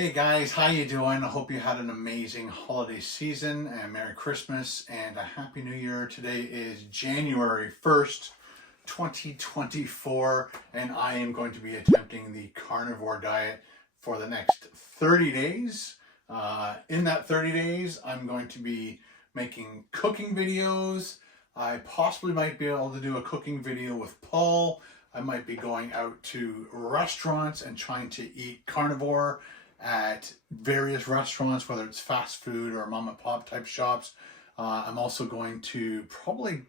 Hey guys, how you doing? I hope you had an amazing holiday season and Merry Christmas and a Happy New Year. Today is January 1st, 2024, and I am going to be attempting the carnivore diet for the next 30 days. In that 30 days, I'm going to be making cooking videos. I possibly might be able to do a cooking video with Paul. I might be going out to restaurants and trying to eat carnivore at various restaurants, whether it's fast food or mom and pop type shops. I'm also going to probably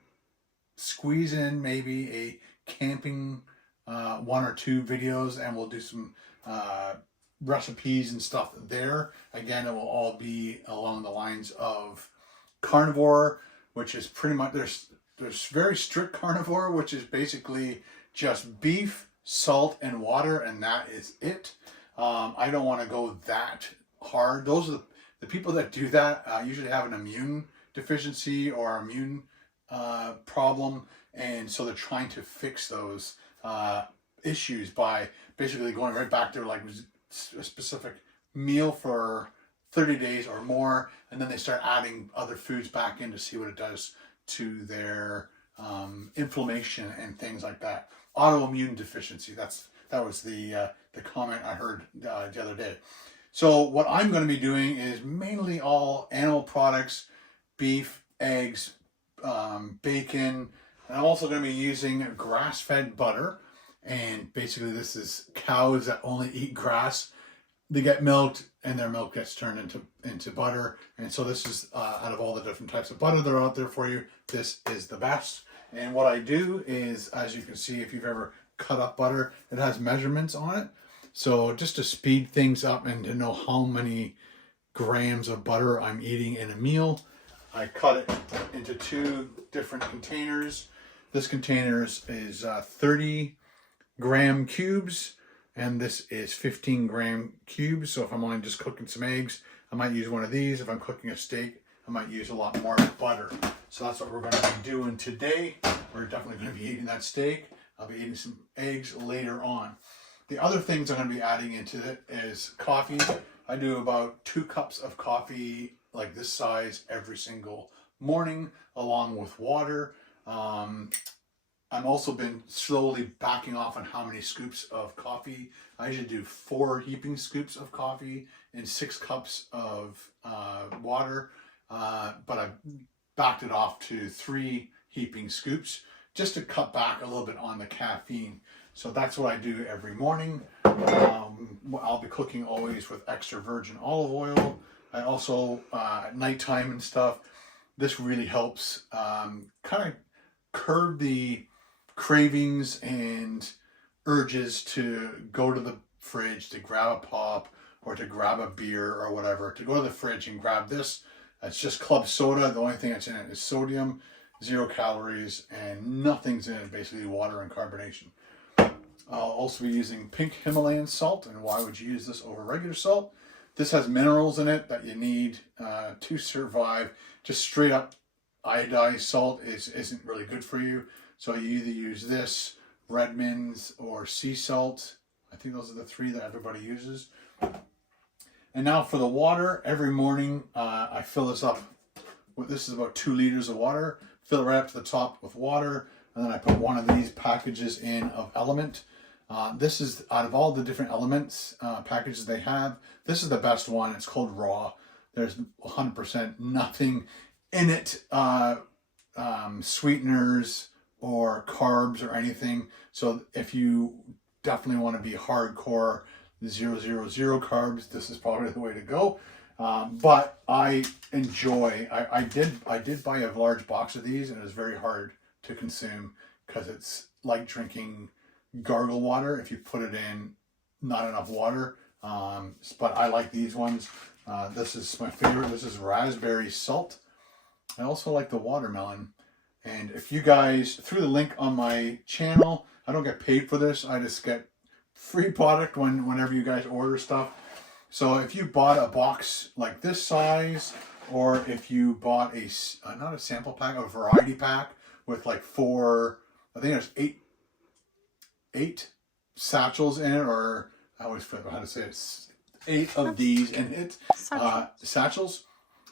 squeeze in maybe a camping one or two videos, and we'll do some recipes and stuff there. Again, it will all be along the lines of carnivore, which is pretty much, there's very strict carnivore, which is basically just beef, salt, and water, and that is it. I don't want to go that hard. Those are the people that do that usually have an immune deficiency or immune problem, and so they're trying to fix those issues by basically going right back to like a specific meal for 30 days or more, and then they start adding other foods back in to see what it does to their inflammation and things like that. Autoimmune deficiency. That was the comment I heard the other day. So what I'm going to be doing is mainly all animal products, beef, eggs, bacon, and I'm also going to be using grass-fed butter. And basically this is cows that only eat grass. They get milked and their milk gets turned into butter. And so this is, out of all the different types of butter that are out there for you, this is the best. And what I do is, as you can see, if you've ever cut up butter, it has measurements on it. So just to speed things up and to know how many grams of butter I'm eating in a meal, I cut it into two different containers. This container is 30 gram cubes, and this is 15 gram cubes. So if I'm only just cooking some eggs, I might use one of these. If I'm cooking a steak, I might use a lot more butter. So that's what we're going to be doing today. We're definitely going to be eating that steak. I'll be eating some eggs later on. The other things I'm going to be adding into it is coffee. I do about 2 cups of coffee like this size every single morning, along with water. I've also been slowly backing off on how many scoops of coffee. I usually do 4 heaping scoops of coffee and 6 cups of water, but I've backed it off to 3 heaping scoops just to cut back a little bit on the caffeine. So that's what I do every morning. I'll be cooking always with extra virgin olive oil. I also, at nighttime and stuff, this really helps kind of curb the cravings and urges to go to the fridge to grab a pop or to grab a beer or whatever, to go to the fridge and grab this. It's just club soda. The only thing that's in it is sodium, 0 calories, and nothing's in it, basically water and carbonation. I'll also be using pink Himalayan salt. And why would you use this over regular salt? This has minerals in it that you need to survive. Just straight up iodized salt isn't really good for you. So you either use this, Redmond's, or sea salt. I think those are the 3 that everybody uses. And now for the water, every morning I fill this up. This is about 2 liters of water. Fill it right up to the top with water, and then I put one of these packages in of Element. This is, out of all the different Elements packages they have, this is the best one. It's called Raw. There's 100% nothing in it, sweeteners or carbs or anything. So if you definitely want to be hardcore 000 carbs, this is probably the way to go. But I enjoy, I did buy a large box of these, and it was very hard to consume because it's like drinking gargle water if you put it in not enough water. But I like these ones. This is my favorite. This is raspberry salt. I also like the watermelon. And if you guys, through the link on my channel, I don't get paid for this. I just get free product whenever you guys order stuff. So if you bought a box like this size, or if you bought not a sample pack, a variety pack with like 4, I think there's 8 satchels in it, or I always forget how to say it, 8 of these in it. Satchels.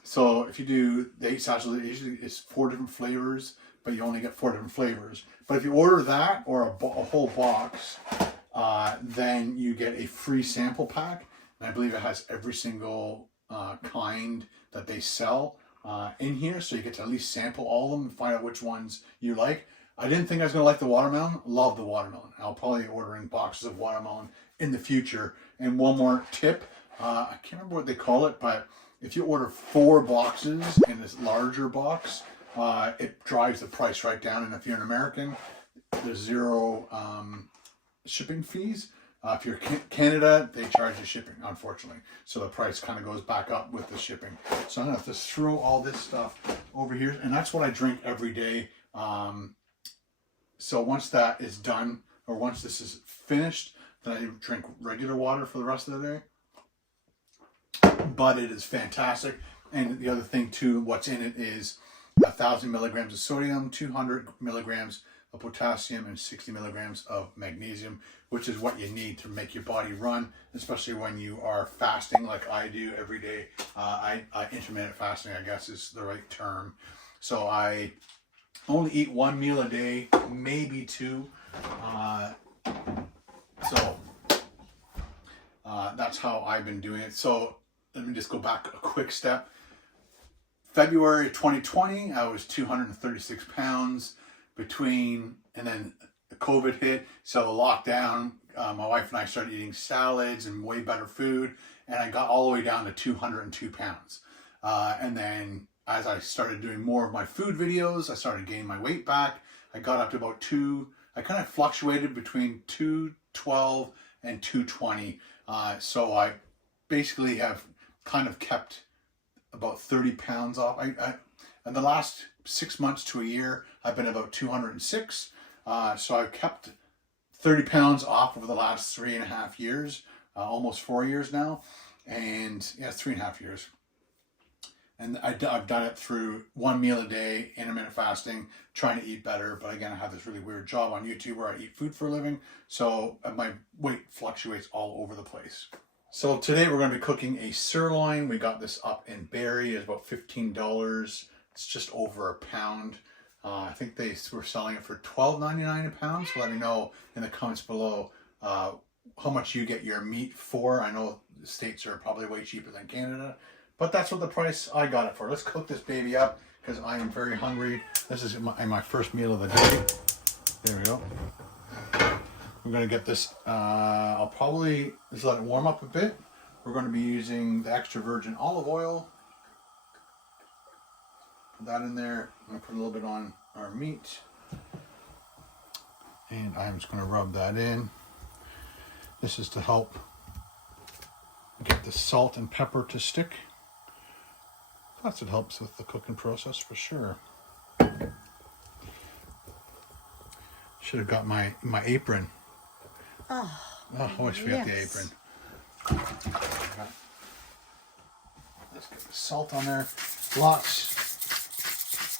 So if you do the 8 satchels, it usually is 4 different flavors, but you only get 4 different flavors. But if you order that or a whole box, then you get a free sample pack. And I believe it has every single kind that they sell in here. So you get to at least sample all of them and find out which ones you like. I didn't think I was going to like the watermelon. Love the watermelon. I'll probably order in boxes of watermelon in the future. And one more tip. I can't remember what they call it, but if you order 4 boxes in this larger box, it drives the price right down. And if you're an American, there's 0 shipping fees. If you're Canada, they charge you shipping, unfortunately. So the price kind of goes back up with the shipping. So I'm going to have to throw all this stuff over here. And that's what I drink every day. So once that is done, or once this is finished, then I drink regular water for the rest of the day. But it is fantastic. And the other thing too, what's in it is 1,000 milligrams of sodium, 200 milligrams of potassium, and 60 milligrams of magnesium, which is what you need to make your body run, especially when you are fasting like I do every day. Intermittent fasting, I guess, is the right term. So I only eat 1 meal a day, maybe 2. That's how I've been doing it. So let me just go back a quick step. February 2020, I was 236 pounds and then COVID hit. So lockdown, my wife and I started eating salads and way better food. And I got all the way down to 202 pounds. And then as I started doing more of my food videos, I started gaining my weight back. I got up to about I kind of fluctuated between 212 and 220. So I basically have kind of kept about 30 pounds off. In the last 6 months to a year, I've been about 206. So I've kept 30 pounds off over the last 3.5 years, almost 4 years now. And yeah, 3.5 years. And I've done it through 1 meal a day, intermittent fasting, trying to eat better. But again, I have this really weird job on YouTube where I eat food for a living. So my weight fluctuates all over the place. So today we're going to be cooking a sirloin. We got this up in Barrie. It's about $15. It's just over a pound. I think they were selling it for $12.99 a pound. So let me know in the comments below how much you get your meat for. I know the States are probably way cheaper than Canada. But that's what the price I got it for. Let's cook this baby up because I am very hungry. This is my first meal of the day. There we go. We're going to get this, I'll probably just let it warm up a bit. We're going to be using the extra virgin olive oil. Put that in there. I'm going to put a little bit on our meat. And I'm just going to rub that in. This is to help get the salt and pepper to stick. Plus it helps with the cooking process for sure. Should have got my apron. Oh, I always forget the apron. Let's get the salt on there. Lots.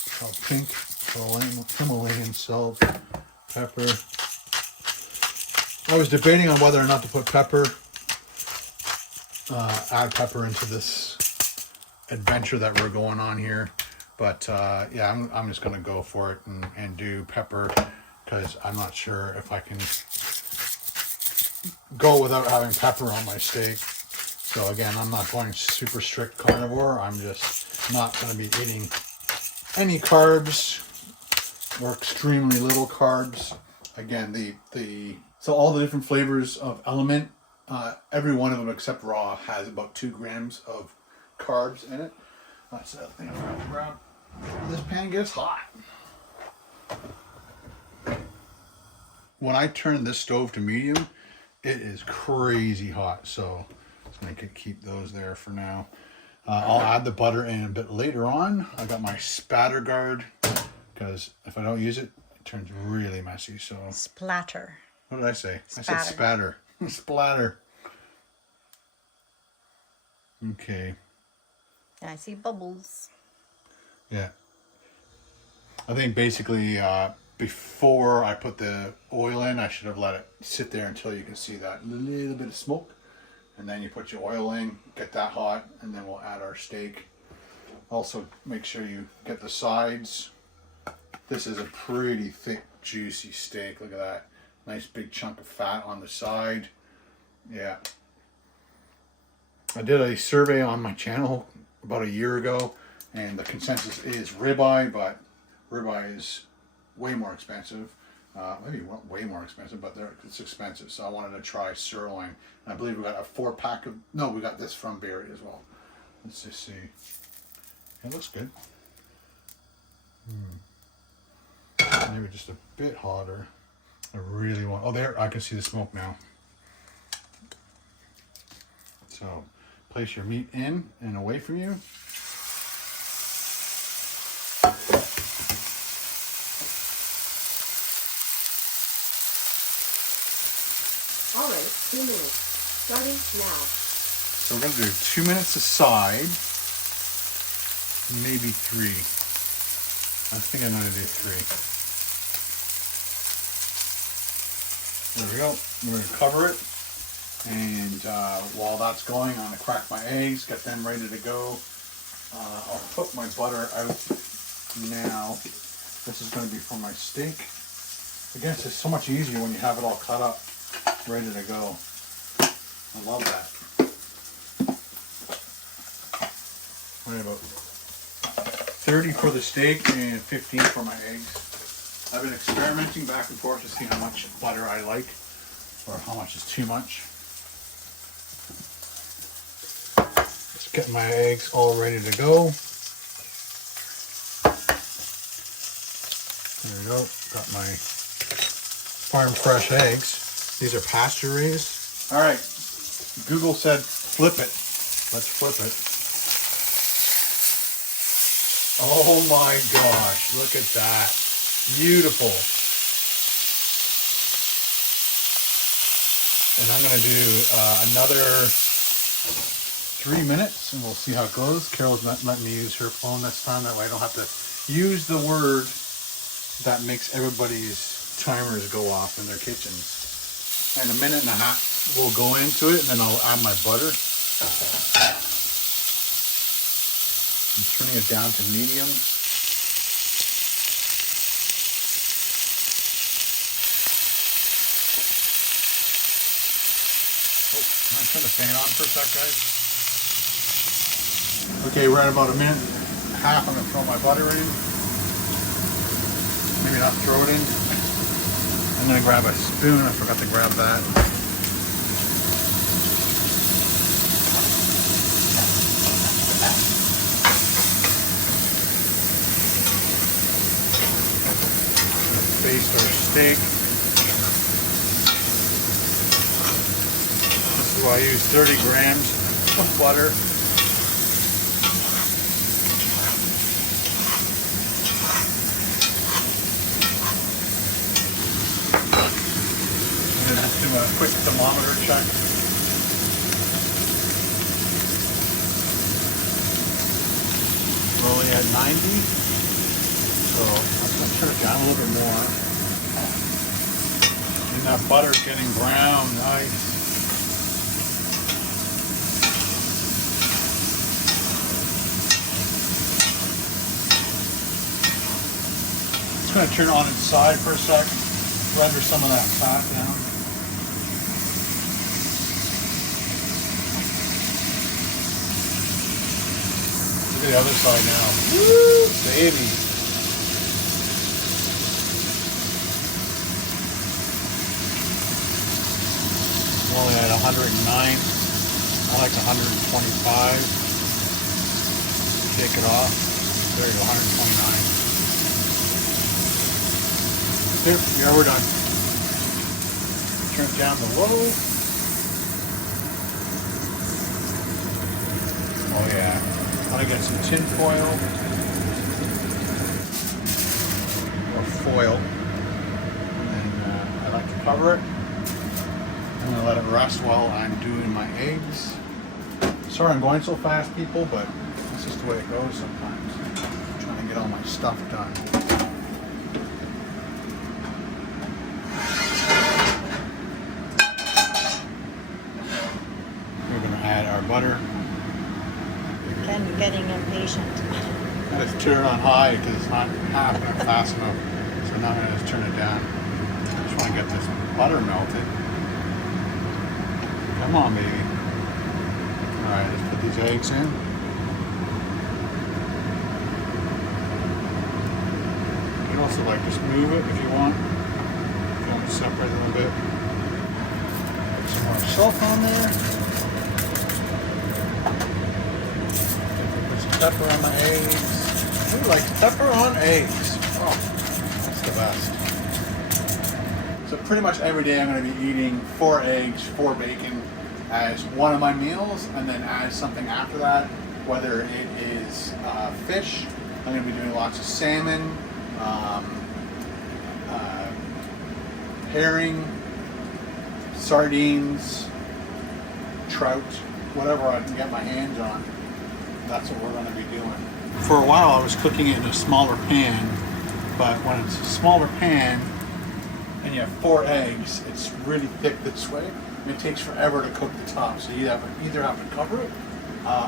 It's all pink. Himalayan salt, pepper. I was debating on whether or not to put pepper, add pepper into this adventure that we're going on here, but yeah, I'm just gonna go for it and do pepper because I'm not sure if I can go without having pepper on my steak. So again, I'm not going super strict carnivore. I'm just not going to be eating any carbs or extremely little carbs. Again, so all the different flavors of Element, every one of them except raw has about 2 grams of carbs in it. That's the thing I'm trying to grab. This pan gets hot. When I turn this stove to medium, it is crazy hot. So I can keep those there for now. I'll add the butter in a bit later on. I got my spatter guard because if I don't use it, it turns really messy. So splatter. What did I say? Spatter. I said spatter. Splatter. Okay. I see bubbles. Yeah. I think basically before I put the oil in, I should have let it sit there until you can see that little bit of smoke. and then you put your oil in, get that hot, and then we'll add our steak. Also, make sure you get the sides. This is a pretty thick, juicy steak. Look at that. Nice big chunk of fat on the side. Yeah. I did a survey on my channel about a year ago, and the consensus is ribeye, but ribeye is way more expensive. Maybe way more expensive, but it's expensive. So I wanted to try sirloin. And I believe we got a 4-pack of, no, we got this from Barry as well. Let's just see. It looks good. Maybe just a bit hotter. I really want, oh there, I can see the smoke now. So place your meat in and away from you. Alright, 2 minutes. Starting now. So we're going to do 2 minutes aside, maybe 3. I think I'm going to do 3. There we go. We're going to cover it. And while that's going, I'm going to crack my eggs, get them ready to go. I'll put my butter out now. This is going to be for my steak. Again, it's just so much easier when you have it all cut up, ready to go. I love that. Right, about 30 for the steak and 15 for my eggs. I've been experimenting back and forth to see how much butter I like or how much is too much. Just get my eggs all ready to go. There we go. Got my farm fresh eggs. These are pasture raised. All right. Google said flip it. Let's flip it. Oh my gosh, look at that. Beautiful. And I'm going to do another 3 minutes and we'll see how it goes. Carol's letting me use her phone this time. That way I don't have to use the word that makes everybody's timers go off in their kitchens. And a minute and a half we'll go into it and then I'll add my butter. I'm turning it down to medium. Oh, can I turn the fan on for a sec, guys? Okay, we're at about a minute and a half. I'm going to throw my butter in. Maybe not throw it in. I'm going to grab a spoon. I forgot to grab that. Baste our steak. This is why I use 30 grams of butter. I'm going to just do a quick thermometer check. We're only at 90. So I'm going to turn it down a little bit more. And that butter's getting brown, nice. Just going to turn it on its side for a sec, render some of that fat down. Look at the other side now. Woo, baby. Only at 109. I like 125. Shake it off. There you go, 129. There, yeah, we're done. Turn it down to low. Oh yeah. I'm gonna get some tin foil or foil, and I like to cover it. I'm going to let it rest while I'm doing my eggs. Sorry I'm going so fast, people, but that's just the way it goes sometimes. I'm trying to get all my stuff done. There Ken getting impatient. I just turn it on high because it's not happening fast enough. So now I'm going to just turn it down. I just want to get this butter melted. Come on, baby. Alright, let's put these eggs in. You can also like just move it if you want. If you want to separate a little bit. Put some more salt on there. Put some pepper on my eggs. Who likes pepper on eggs? Oh, that's the best. So pretty much every day I'm going to be eating 4 eggs, 4 bacon as one of my meals, and then as something after that, whether it is fish. I'm going to be doing lots of salmon, herring, sardines, trout, whatever I can get my hands on. That's what we're going to be doing. For a while I was cooking it in a smaller pan, but when it's a smaller pan and you have 4 eggs, it's really thick this way. And it takes forever to cook the top, so you either have to cover it,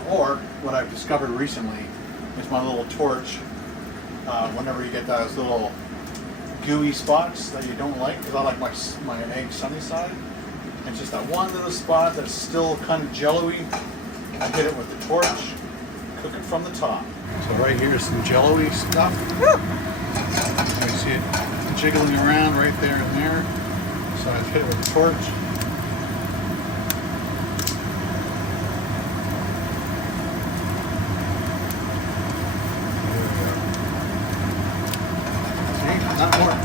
or what I've discovered recently is my little torch. Whenever you get those little gooey spots that you don't like, because I like my egg sunny side, it's just that one little spot that's still kind of jello-y. I hit it with the torch, cook it from the top. So right here is some jello-y stuff. You see it jiggling around right there and there. So I just hit it with the torch.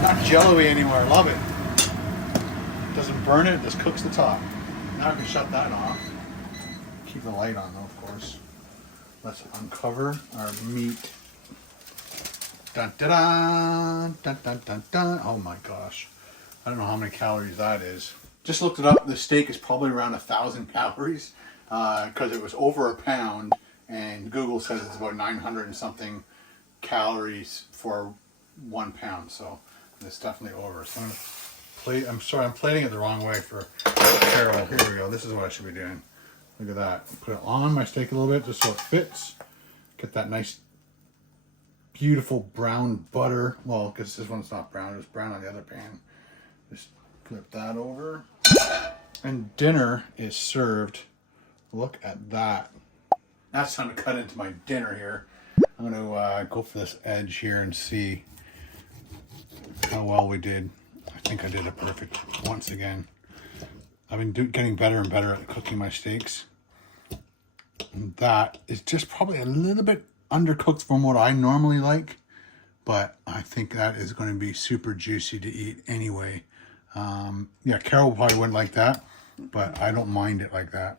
Not jello-y anymore. I love it. Doesn't burn it, just cooks the top. Now I can shut that off. Keep the light on though, of course. Let's uncover our meat. Dun dun dun dun dun dun dun. Oh my gosh. I don't know how many calories that is. Just looked it up. The steak is probably around 1,000 calories because it was over a pound, and Google says it's about 900 and something calories for 1 pound. So it's definitely over. So I'm sorry, I'm plating it the wrong way for Carol. Here we go. This is what I should be doing. Look at that. Put it on my steak a little bit just so it fits. Get that nice, beautiful brown butter. Well, because this one's not brown. It's brown on the other pan. Just flip that over. And dinner is served. Look at that. Now it's time to cut into my dinner here. I'm going to go for this edge here and see how well we did. I think I did it perfect once again. I've been getting better and better at cooking my steaks. And that is just probably a little bit undercooked from what I normally like, but I think that is going to be super juicy to eat anyway. Yeah, Carol probably wouldn't like that, but I don't mind it like that.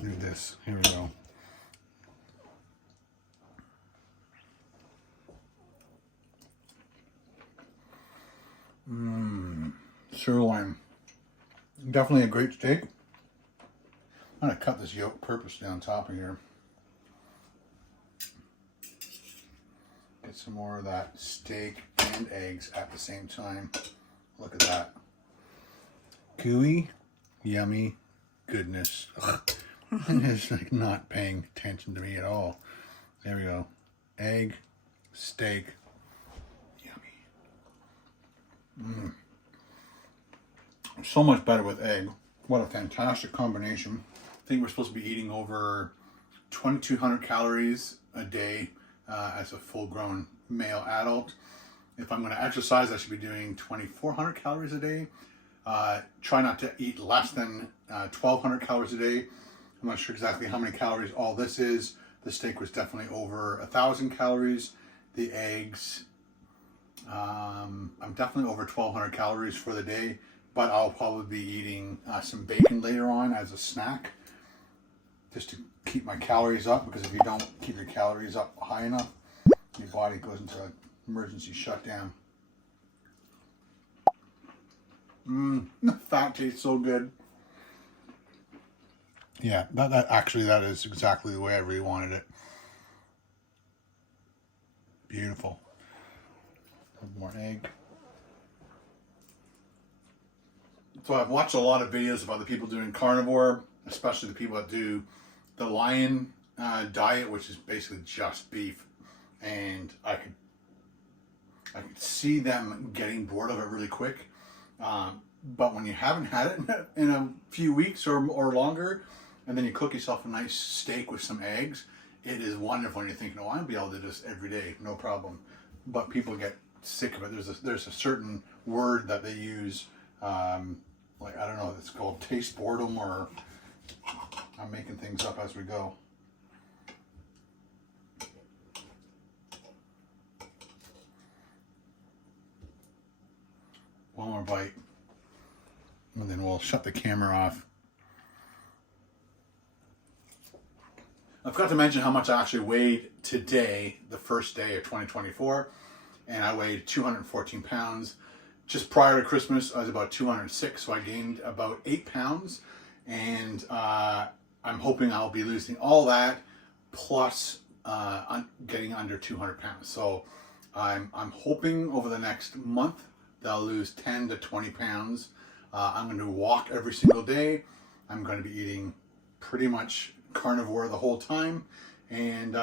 Do this. Here we go. Sirloin. Definitely a great steak. I'm going to cut this yolk purposely on top of here. Get some more of that steak and eggs at the same time. Look at that. Gooey, yummy goodness. It's like not paying attention to me at all. There we go. Egg, steak, yummy. So much better with egg. What a fantastic combination. I think we're supposed to be eating over 2,200 calories a day as a full-grown male adult. If I'm going to exercise, I should be doing 2,400 calories a day. Try not to eat less than 1,200 calories a day. I'm not sure exactly how many calories all this is. The steak was definitely over 1,000 calories. The eggs, I'm definitely over 1,200 calories for the day. But I'll probably be eating some bacon later on as a snack, just to keep my calories up, because if you don't keep your calories up high enough, your body goes into an emergency shutdown. The fat tastes so good. Yeah, that is exactly the way I really wanted it. Beautiful. A little more egg. So I've watched a lot of videos of other people doing carnivore, especially the people that do the Lion diet, which is basically just beef, and I could see them getting bored of it really quick. But when you haven't had it in a few weeks or longer, and then you cook yourself a nice steak with some eggs, it is wonderful. And you're thinking, oh, I'll be able to do this every day, no problem. But people get sick of it. There's a certain word that they use, like, I don't know, it's called taste boredom, or I'm making things up as we go. One more bite, and then we'll shut the camera off. I forgot to mention how much I actually weighed today, the first day of 2024, and I weighed 214 pounds. Just prior to Christmas, I was about 206, so I gained about 8 pounds, and I'm hoping I'll be losing all that, plus getting under 200 pounds. So I'm hoping over the next month that I'll lose 10 to 20 pounds. I'm going to walk every single day. I'm going to be eating pretty much carnivore the whole time, and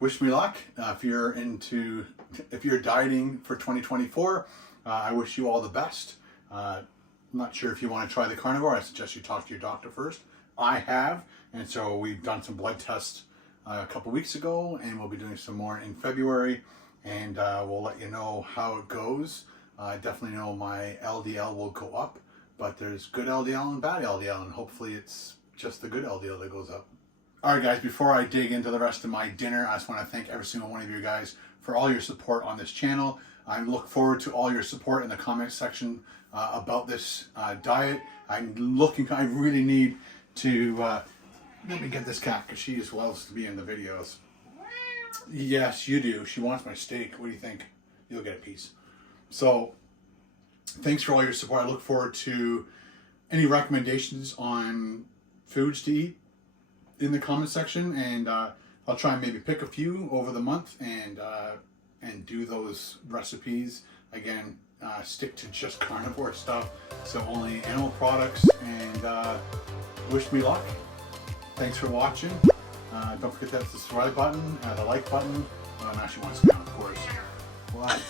wish me luck. If you're dieting for 2024, I wish you all the best. I'm not sure if you want to try the carnivore. I suggest you talk to your doctor first. I have, and so we've done some blood tests a couple weeks ago, and we'll be doing some more in February, and we'll let you know how it goes. I definitely know my LDL will go up, but there's good LDL and bad LDL, and hopefully it's just the good LDL that goes up. All right, guys, before I dig into the rest of my dinner, I just want to thank every single one of you guys for all your support on this channel. I look forward to all your support in the comment section about this diet. I really need to, let me get this cat, because she just loves to be in the videos. Yes, you do. She wants my steak. What do you think? You'll get a piece. So, thanks for all your support. I look forward to any recommendations on foods to eat in the comment section, and I'll try and maybe pick a few over the month and do those recipes. Again, stick to just carnivore stuff, so only animal products, and wish me luck. Thanks for watching. Don't forget that subscribe button, the like button. Well, now she wants to count, of course. What?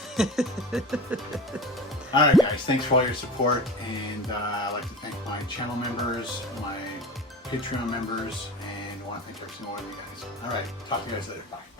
Alright, guys, thanks for all your support, and I'd like to thank my channel members, my Patreon members, and I want to thank every single one of you guys. Alright, talk to you guys later. Bye.